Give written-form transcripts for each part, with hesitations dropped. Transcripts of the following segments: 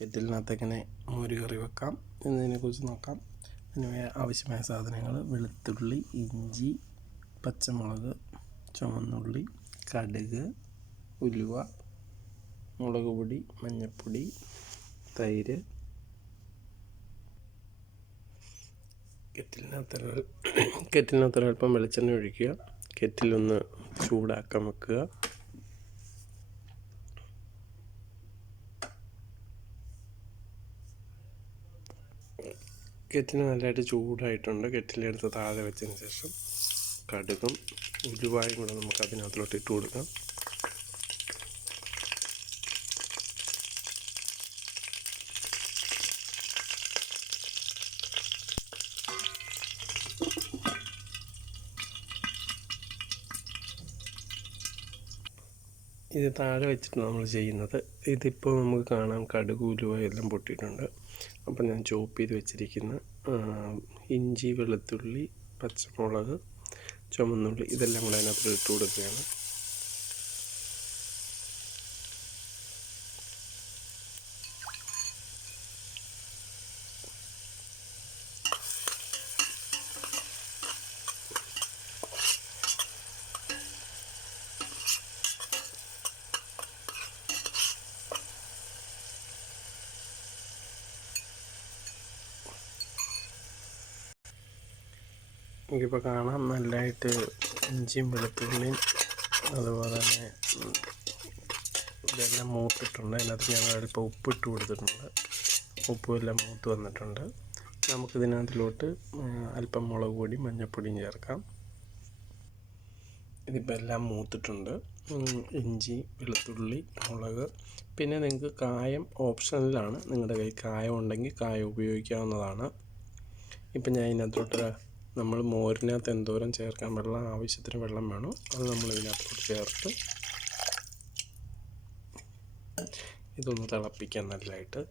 കെറ്റിലിനകത്ത് എങ്ങനെ മോര് കറി വെക്കാം എന്നതിനെക്കുറിച്ച് നോക്കാം. അതിന് ആവശ്യമായ സാധനങ്ങൾ: വെളുത്തുള്ളി, ഇഞ്ചി, പച്ചമുളക്, ചുവന്നുള്ളി, കടുക്, ഉലുവ, മുളക് പൊടി, മഞ്ഞൾപ്പൊടി, തൈര്. കെറ്റിലിനകത്ത് ഒരൽപ്പം വെളിച്ചെണ്ണ ഒഴിക്കുക. കെറ്റിലൊന്ന് ചൂടാക്കാൻ വെക്കുക. കെറ്റിൽ നല്ലതായിട്ട് ചൂടായിട്ടുണ്ട്. കെറ്റിലെടുത്ത് താഴെ വെച്ചതിന് ശേഷം കടുകും ഉലുവായും കൂടെ നമുക്ക് അതിനകത്തോട്ട് ഇട്ട് കൊടുക്കാം. ഇത് താഴെ വെച്ചിട്ട് നമ്മൾ ചെയ്യുന്നത്. ഇതിപ്പോൾ നമുക്ക് കാണാം കടുക് ഉലുവ എല്ലാം പൊട്ടിയിട്ടുണ്ട്. അപ്പം ഞാൻ ചോപ്പ് ചെയ്ത് വെച്ചിരിക്കുന്ന ഇഞ്ചി, വെളുത്തുള്ളി, പച്ചമുളക്, ചുവന്നുള്ളി ഇതെല്ലാം കൂടെ അതിനകത്ത് ഇട്ട് കൊടുക്കുകയാണ്. എനിക്കിപ്പോൾ കാണാം നല്ലതായിട്ട് ഇഞ്ചിയും വെളുത്തുള്ളിയും അതുപോലെ തന്നെ ഇതെല്ലാം മൂത്തിട്ടുണ്ട്. അതിനകത്ത് ഞാൻ ഇപ്പോൾ ഉപ്പിട്ട് കൊടുത്തിട്ടുണ്ട്. ഉപ്പും എല്ലാം മൂത്ത് വന്നിട്ടുണ്ട്. നമുക്കിതിനകത്തിലോട്ട് അല്പം മുളക് പൊടി, മഞ്ഞൾപ്പൊടിയും ചേർക്കാം. ഇതിപ്പോൾ എല്ലാം മൂത്തിട്ടുണ്ട്. ഇഞ്ചി, വെളുത്തുള്ളി, മുളക്, പിന്നെ നിങ്ങൾക്ക് കായം ഓപ്ഷണലാണ്. നിങ്ങളുടെ കയ്യിൽ കായം ഉണ്ടെങ്കിൽ കായം ഉപയോഗിക്കാവുന്നതാണ്. ഇപ്പം ഞാൻ ഇതിനകത്തോട്ട് നമ്മൾ മോരിനകത്ത് എന്തോരം ചേർക്കാൻ വെള്ളം ആവശ്യത്തിന് വെള്ളം വേണം അത് നമ്മൾ ഇതിനകത്തോട്ട് ചേർത്ത് ഇതൊന്ന് തിളപ്പിക്കാം നല്ലതായിട്ട്.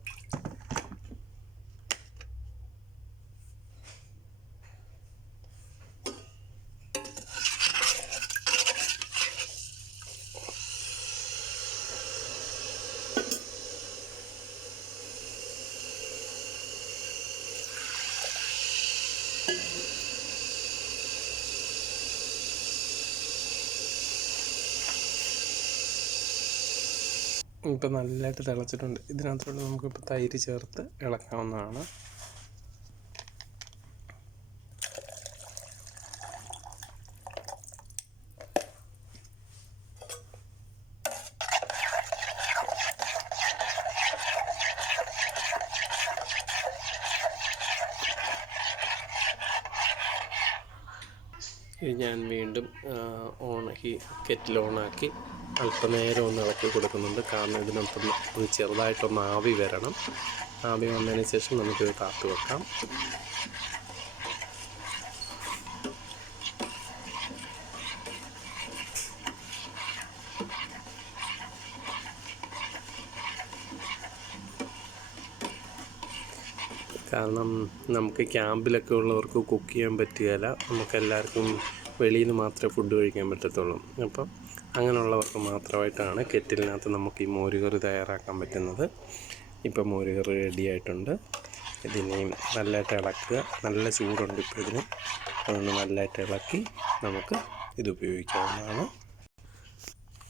ഇപ്പം നല്ലതായിട്ട് തിളച്ചിട്ടുണ്ട്. ഇതിനകത്തോട്ട് നമുക്കിപ്പോൾ തൈര് ചേർത്ത് ഇളക്കാവുന്നതാണ്. ഇത് ഞാൻ വീണ്ടും കെറ്റിൽ ഓണാക്കി അല്പനേരം ഒന്ന് ഇളക്കി കൊടുക്കുന്നുണ്ട്. കാരണം ഇതിനകത്തൊന്ന് ചെറുതായിട്ടൊന്ന് ആവി വരണം. ആവി വന്നതിന് ശേഷം നമുക്കിത് താത്ത് വെക്കാം. കാരണം നമുക്ക് ക്യാമ്പിലൊക്കെ ഉള്ളവർക്ക് കുക്ക് ചെയ്യാൻ പറ്റുകയില്ല. നമുക്കെല്ലാവർക്കും വെളിയിൽ നിന്ന് മാത്രമേ ഫുഡ് കഴിക്കാൻ പറ്റത്തുള്ളൂ. അപ്പം അങ്ങനെയുള്ളവർക്ക് മാത്രമായിട്ടാണ് കെറ്റിലിനകത്ത് നമുക്ക് ഈ മോരുകറി തയ്യാറാക്കാൻ പറ്റുന്നത്. ഇപ്പം മോരുകറി റെഡി ആയിട്ടുണ്ട്. ഇതിനെയും നല്ലതായിട്ട് ഇളക്കുക. നല്ല ചൂടുണ്ട് ഇപ്പോൾ ഇതിന്. അതുകൊണ്ട് നല്ലതായിട്ട് ഇളക്കി നമുക്ക് ഇത് ഉപയോഗിക്കാവുന്നതാണ്.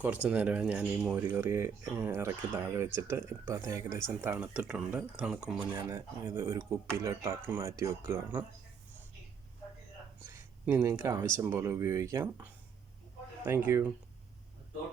കുറച്ച് നേരമേ ഞാൻ ഈ മോരുകറി ഇറക്കി താഴെ വെച്ചിട്ട് ഇപ്പം അത് ഏകദേശം തണുത്തിട്ടുണ്ട്. തണുക്കുമ്പോൾ ഞാൻ ഇത് ഒരു കുപ്പിയിലോട്ടാക്കി മാറ്റി വെക്കുകയാണ്. ഇനി നിങ്ങൾക്ക് ആവശ്യം പോലെ ഉപയോഗിക്കാം. Thank you.